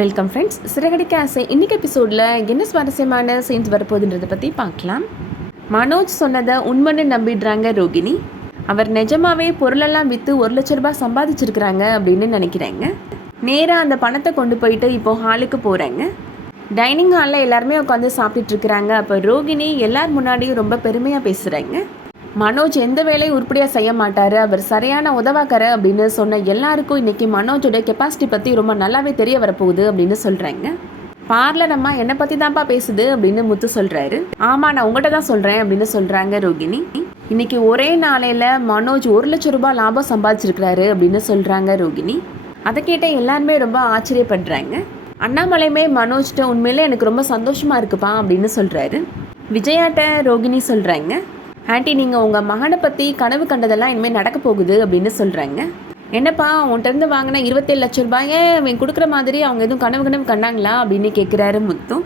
Welcome friends Siragadikka ஆசை. இன்னைக்கு எபிசோடில் என்ன சுவாரஸ்யமான சீன்ஸ் வரப்போகுதுன்றதை பற்றி பார்க்கலாம். மனோஜ் சொன்னதை உண்மைன்னு நம்பிடுறாங்க ரோகிணி. அவர் நிஜமாவே பொருளெல்லாம் விற்று ஒரு லட்ச ரூபாய் சம்பாதிச்சிருக்கிறாங்க அப்படின்னு நினைக்கிறாங்க. நேராக அந்த பணத்தை கொண்டு போயிட்டு இப்போ ஹாலுக்கு போகிறாங்க டைனிங் ஹாலில் எல்லாருமே உட்காந்து சாப்பிட்டுட்டு இருக்கிறாங்க. அப்போ ரோகிணி எல்லார் முன்னாடியும் ரொம்ப பெருமையாக பேசுகிறாங்க மனோஜ் எந்த வேலையும் உருப்படியாக செய்ய மாட்டார்? அவர் சரியான உதவாக்கார? அப்படின்னு சொன்ன எல்லாருக்கும் இன்றைக்கி மனோஜோட கெப்பாசிட்டி பற்றி ரொம்ப நல்லாவே தெரிய வரப்போகுது அப்படின்னு சொல்கிறாங்க பார்லர் அம்மா என்னை பற்றி தான்ப்பா பேசுது அப்படின்னு முத்து சொல்கிறாரு ஆமாம் நான் உங்கள்கிட்ட தான் சொல்கிறேன் அப்படின்னு சொல்கிறாங்க ரோகிணி. இன்னைக்கு ஒரே நாளையில் மனோஜ் ஒரு லட்சம் ரூபாய் லாபம் சம்பாதிச்சிருக்கிறாரு அப்படின்னு சொல்கிறாங்க ரோகிணி. அதை கேட்ட எல்லாருமே ரொம்ப ஆச்சரியப்படுறாங்க. அண்ணாமலையுமே மனோஜ்கிட்ட உண்மையிலே எனக்கு ரொம்ப சந்தோஷமாக இருக்குப்பா அப்படின்னு சொல்கிறாரு விஜயாட்ட ரோகிணி சொல்கிறாங்க ஆண்டி நீங்கள் உங்கள் மகனை பற்றி கனவு கண்டதெல்லாம் இனிமேல் நடக்க போகுது அப்படின்னு சொல்கிறாங்க என்னப்பா உன்கிட்டருந்து வாங்கின இருபத்தேழு லட்ச ரூபாயை இவன் கொடுக்குற மாதிரி அவங்க எதுவும் கனவு கனவு கண்டாங்களா அப்படின்னு கேட்குறாரு முத்து.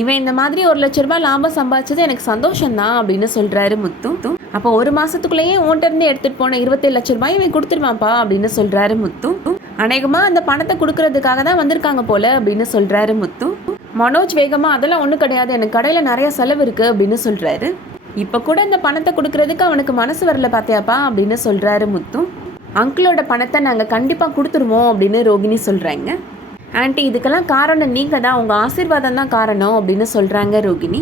இவன் இந்த மாதிரி ஒரு லட்ச ரூபாய் லாபம் சம்பாதிச்சது எனக்கு சந்தோஷம்தான் அப்படின்னு சொல்கிறாரு முத்து. அப்போ ஒரு மாதத்துக்குள்ளேயே உன்கிட்டருந்து எடுத்துகிட்டு போன இருபத்தேழு லட்ச ரூபாய் இவன் கொடுத்துருவான்ப்பா அப்படின்னு சொல்கிறாரு முத்து. அநேகமாக அந்த பணத்தை கொடுக்கறதுக்காக தான் வந்திருக்காங்க போல அப்படின்னு சொல்கிறாரு முத்து. மனோஜ் வேகமாக அதெல்லாம் ஒன்றும் கிடையாது. எனக்கு கடையில் நிறைய செலவு இருக்குது அப்படின்னு சொல்கிறாரு இப்போ கூட இந்த பணத்தை கொடுக்கறதுக்கு அவனுக்கு மனசு வரல பார்த்தியாப்பா அப்படின்னு சொல்கிறாரு முத்து. அங்கிளோட பணத்தை நாங்கள் கண்டிப்பாக கொடுத்துருவோம் அப்படின்னு ரோகிணி சொல்கிறாங்க ஆன்ட்டி இதுக்கெல்லாம் காரணம் நீங்கள் தான். உங்கள் ஆசீர்வாதம் தான் காரணம் அப்படின்னு சொல்கிறாங்க ரோகிணி.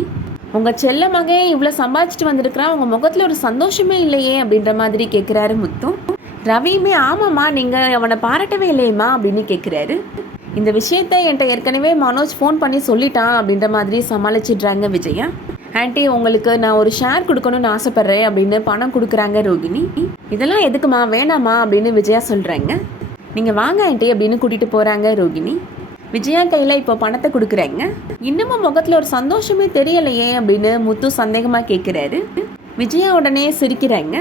உங்கள் செல்ல மகன் இவ்வளோ சம்பாதிச்சுட்டு வந்திருக்கிறான். உங்கள் முகத்தில் ஒரு சந்தோஷமே இல்லையே அப்படின்ற மாதிரி கேட்குறாரு முத்து. ரவியுமே ஆமாம்மா நீங்கள் அவனை பாராட்டவே இல்லையம்மா அப்படின்னு கேட்குறாரு இந்த விஷயத்த என்கிட்ட ஏற்கனவே மனோஜ் ஃபோன் பண்ணி சொல்லிட்டான் அப்படின்ற மாதிரி சமாளிச்சிடுறாங்க விஜயா. ஆண்டி உங்களுக்கு நான் ஒரு ஷேர் கொடுக்கணும்னு ஆசைப்பட்றேன் அப்படின்னு பணம் கொடுக்குறாங்க ரோகிணி. இதெல்லாம் எதுக்குமா? வேணாமா? அப்படின்னு விஜயா சொல்கிறாங்க நீங்கள் வாங்க ஆண்டி அப்படின்னு கூட்டிகிட்டு போகிறாங்க ரோகிணி. விஜயா கையில் இப்போ பணத்தை கொடுக்குறாங்க. இன்னமும் முகத்தில் ஒரு சந்தோஷமே தெரியலையே அப்படின்னு முத்து சந்தேகமாக கேட்குறாரு விஜயா உடனே சிரிக்கிறாங்க.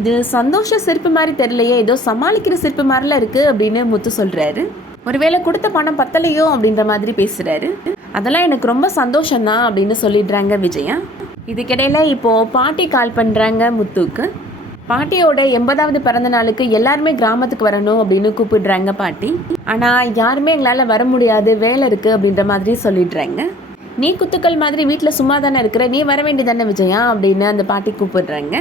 இது சந்தோஷ சிரிப்பு மாதிரி தெரியலையே ஏதோ சமாளிக்கிற சிரிப்பு மாதிரிலாம் இருக்குது அப்படின்னு முத்து சொல்கிறாரு ஒருவேளை கொடுத்த பணம் பத்தலையோ அப்படின்ற மாதிரி பேசுகிறாரு அதெல்லாம் எனக்கு ரொம்ப சந்தோஷம்தான் அப்படின்னு சொல்லிடுறாங்க விஜயா. இதுக்கிடையில் இப்போது பாட்டி கால் பண்ணுறாங்க முத்துக்கு பாட்டியோட எண்பதாவது பிறந்த நாளுக்கு எல்லாருமே கிராமத்துக்கு வரணும் அப்படின்னு கூப்பிடுறாங்க பாட்டி. ஆனால் யாருமே எங்களால் வர முடியாது வேலை இருக்குது அப்படின்ற மாதிரி சொல்லிடுறாங்க. நீ குத்துக்கள் மாதிரி வீட்டில் சும்மா தானே இருக்கிற நீ வர வேண்டியதானே விஜயா அப்படின்னு அந்த பாட்டி கூப்பிடுறாங்க.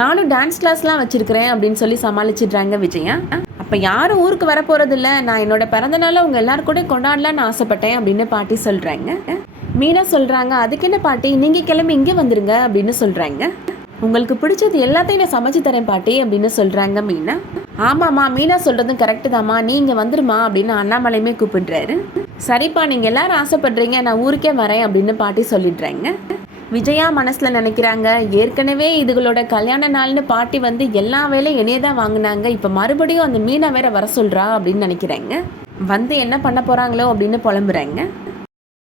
நானும் டான்ஸ் கிளாஸ்லாம் வச்சுருக்கிறேன் அப்படின்னு சொல்லி சமாளிச்சிடுறாங்க விஜயா. அப்போ யாரும் ஊருக்கு வரப்போகிறதில்ல நான் என்னோட பிறந்தநாளில் உங்கள் எல்லாரும் கூட கொண்டாடலான்னு ஆசைப்பட்டேன் அப்படின்னு பாட்டி சொல்கிறாங்க மீனா சொல்கிறாங்க அதுக்கு என்ன பாட்டி? நீங்கள் கிளம்பி இங்கே வந்துருங்க அப்படின்னு சொல்கிறாங்க உங்களுக்கு பிடிச்சது எல்லாத்தையும் நான் சமைச்சு தரேன் பாட்டி அப்படின்னு சொல்கிறாங்க மீனா. ஆமாம்மா மீனா சொல்கிறதும் கரெக்டு தாம்மா. நீங்கள் வந்துருமா அப்படின்னு அண்ணாமலையுமே கூப்பிடுறாரு. சரிப்பா நீங்கள் எல்லாரும் ஆசைப்படுறீங்க. நான் ஊருக்கே வரேன் அப்படின்னு பாட்டி சொல்லிடுறாங்க. விஜயா மனசில் நினைக்கிறாங்க. ஏற்கனவே இதுகளோட கல்யாண நாள்னு பாட்டி வந்து எல்லா வேலையும் என்னையே தான் வாங்கினாங்க. இப்போ மறுபடியும் அந்த மீனை வேற வர சொல்கிறா அப்படின்னு நினைக்கிறாங்க. வந்து என்ன பண்ண போகிறாங்களோ அப்படின்னு புலம்புறாங்க.